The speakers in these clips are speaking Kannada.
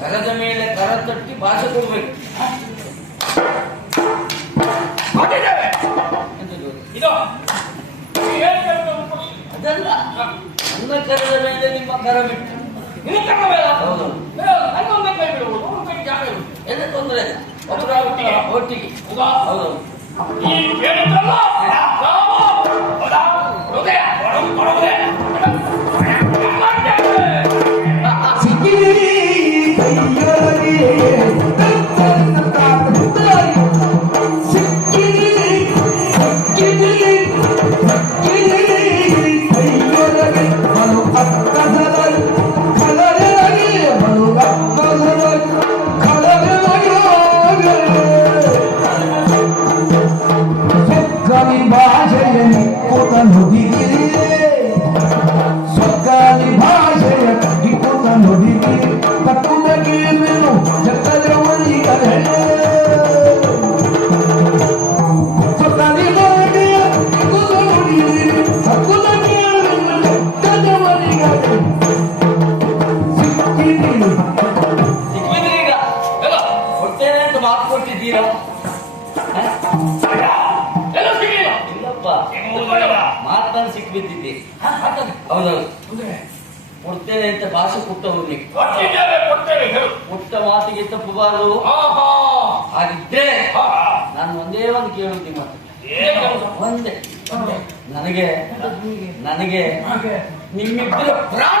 ಕರದ ಮೇಲೆ ಕರ ತಟ್ಟಿ ಭಾಷೆ ಕೊಡ್ಬೇಕು. ಅದಲ್ಲ. ನನ್ನ ಕರದ ಮೇಲೆ ನಿಮ್ಮ ಕರ ಬಿಟ್ಟು. ಎಲ್ಲ ತೊಂದರೆ ಇಲ್ಲ. ಒಬ್ಬರ ಒಟ್ಟಿಗೆ. ಹೌದಾ? ಮಾತನ್ನು. ಹೌದೌದು ಹೌದೇ? ಕೊಡ್ತೇನೆ ಅಂತ ಭಾಷೆ ಕೊಟ್ಟವ್ರಿಗೆ. ಕೊಟ್ಟ ಮಾತಿಗೆ ತಪ್ಪಬಾರದು ಆಹಾ. ಹಾಗಿದ್ರೆ. ನಾನು ಒಂದೇ ಒಂದು ಕೇಳುದು ಮಾತು? ಒಂದೇ ನನಗೆ ನನಗೆ ನಿಮ್ಮಿಬ್ಬರ ಪ್ರಾಣ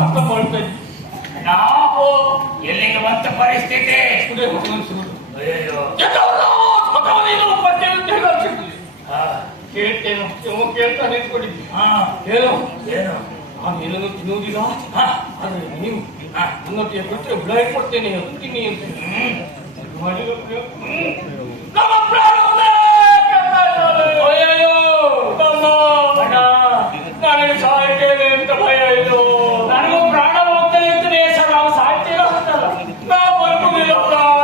ಮಾಡ್ತೇನೆ. ನಾವು ಎಲ್ಲಿಗೆ ಬಂತ ಪರಿಸ್ಥಿತಿ? ಕೇಳ್ತೇನೆ? ಕೇಳ್ತಾ ನಿಂತ್ಕೊಂಡಿದ್ದಿ ಏನು? ಏನು ನಾನು ಏನನ್ನು ತಿನ್ನುವುದಿಲ್ಲ ಆದ್ರೆ ನೀವು ಉನ್ನತಿಯ ಬಿಟ್ಟರೆ ಕೊಡ್ತೇನೆ ಅಂತ ಮಾಡಿದ ನಮ್ಮ ಪ್ರಾಣವನ್ನೇ ಕೇಳ್ತಾ ಇದ್ದಾರೆ. ಅಯ್ಯಯ್ಯೋ ನಮ್ಮ ಹಣ ನನಗೆ ಸಾಯ್ತೇನೆ ಅಂತ ಭಯ ಇದು ನನಗೂ ಪ್ರಾಣ ಹೋಗ್ತೇನೆ ಅಂತಲೇ ಸರ್ ನಾವು ಸಾಯ್ತೇವೆ ಅಂತಲ್ಲ ನಾವು ಬದುಕುದಿಲ್ಲ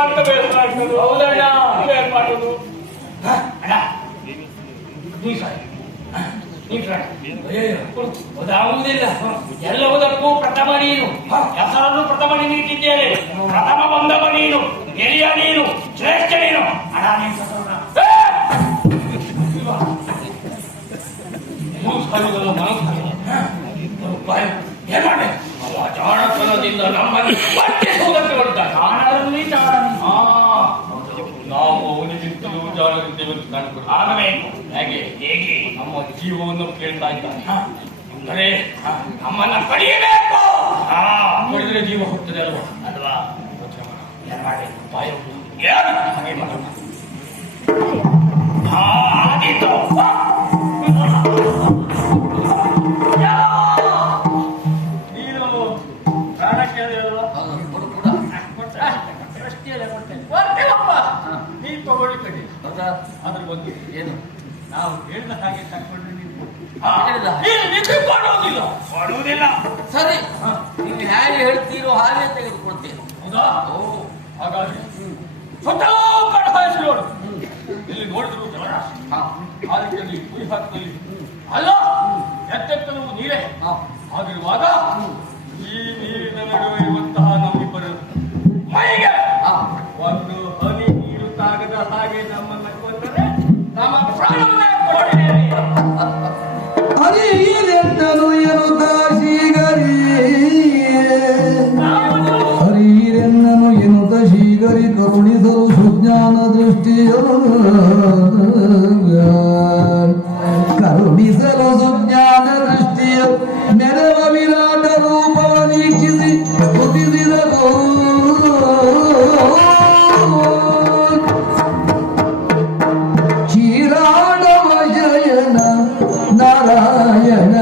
ಅಂತ ಬೇಸರ ಆಗ್ತದೆ ಹೌದಣ್ಣ ಏನ್ ಮಾಡೋದು ಹ? ಅಣ್ಣ ನೀ ಸಾಯಿ ಹ? ನೀ ಅದಾಗುವುದಿಲ್ಲ ಎಲ್ಲವುದಕ್ಕೂ ಪ್ರಥಮ ನೀನು ಹೆಸರನ್ನು ಪ್ರಥಮ ನೀನಿಟ್ಟಿದ್ದೇನೆ ಪ್ರಥಮ ಬಂದವ ನೀನು ಹಿರಿಯ ನೀನು ಶ್ರೇಷ್ಠ ನೀನು ಹಣ ನೀನು ಜಾಣತನದಿಂದ ನಾವು ಅವನಿಗಿಂತಲೂ ಕಂಡುಕೊಂಡು ಆಗಬೇಕು ಹೇಗೆ ಹೇಗೆ ನಮ್ಮ ಜೀವವನ್ನು ಕೇಳ್ತಾ ಇದ್ದಾನೆ. ಅಂದರೆ ನಮ್ಮನ್ನ ಪಡೆಯಬೇಕು ಪಡೆದ್ರೆ ಜೀವ ಹೋಗ್ತದೆ ಅಲ್ವಾ? ಅಲ್ವಾ? ನೀನ್ ತಗೊಳ್ಳಿ ಕಡೆ ಹೌದಾ ಅದ್ರ ಬಗ್ಗೆ. ಏನು? ನಾವು ಹೇಳಿದ ಹಾಗೆ ತಕ್ಕೊಂಡು ನೀವು ಕೊಡುವುದಿಲ್ಲ ಕೊಡುವುದಿಲ್ಲ. ಸರಿ. ನೀವು ಹೇಗೆ ಹೇಳ್ತೀರೋ ಹಾಗೆ ತೆಗೆದುಕೊಡ್ತೇನೆ ಹೌದಾ? ಓ. ಹಾಗಾಗಿ ಸ್ವತಃ ಕಡಹಾಯಿಸಿ ನೋಡು. ಇಲ್ಲಿ ನೋಡಿದ್ರು ಆದಿತ್ಯದಲ್ಲಿ ಕುರಿ ಹಾಕಿದಲ್ಲಿ ಅಲ್ಲ ಎತ್ತೆತ್ತಲು ನೀರೇ. ಹಾಗಿರುವಾಗ ಈ ನೀರಿನ ನಡುವೆ ಇರುವಂತಹ ನಮ್ಮಿಬ್ಬರು ಮೈಗೆ ಹಾ. ಒಂದು ദൃഷ്ടിയോർ കരുണി സരസും ദൃഷ്ടിയോ നിരവ വിരാട രൂപവ ക്ഷീരാണവ ജയന നാരായണ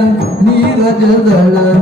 നീരജദള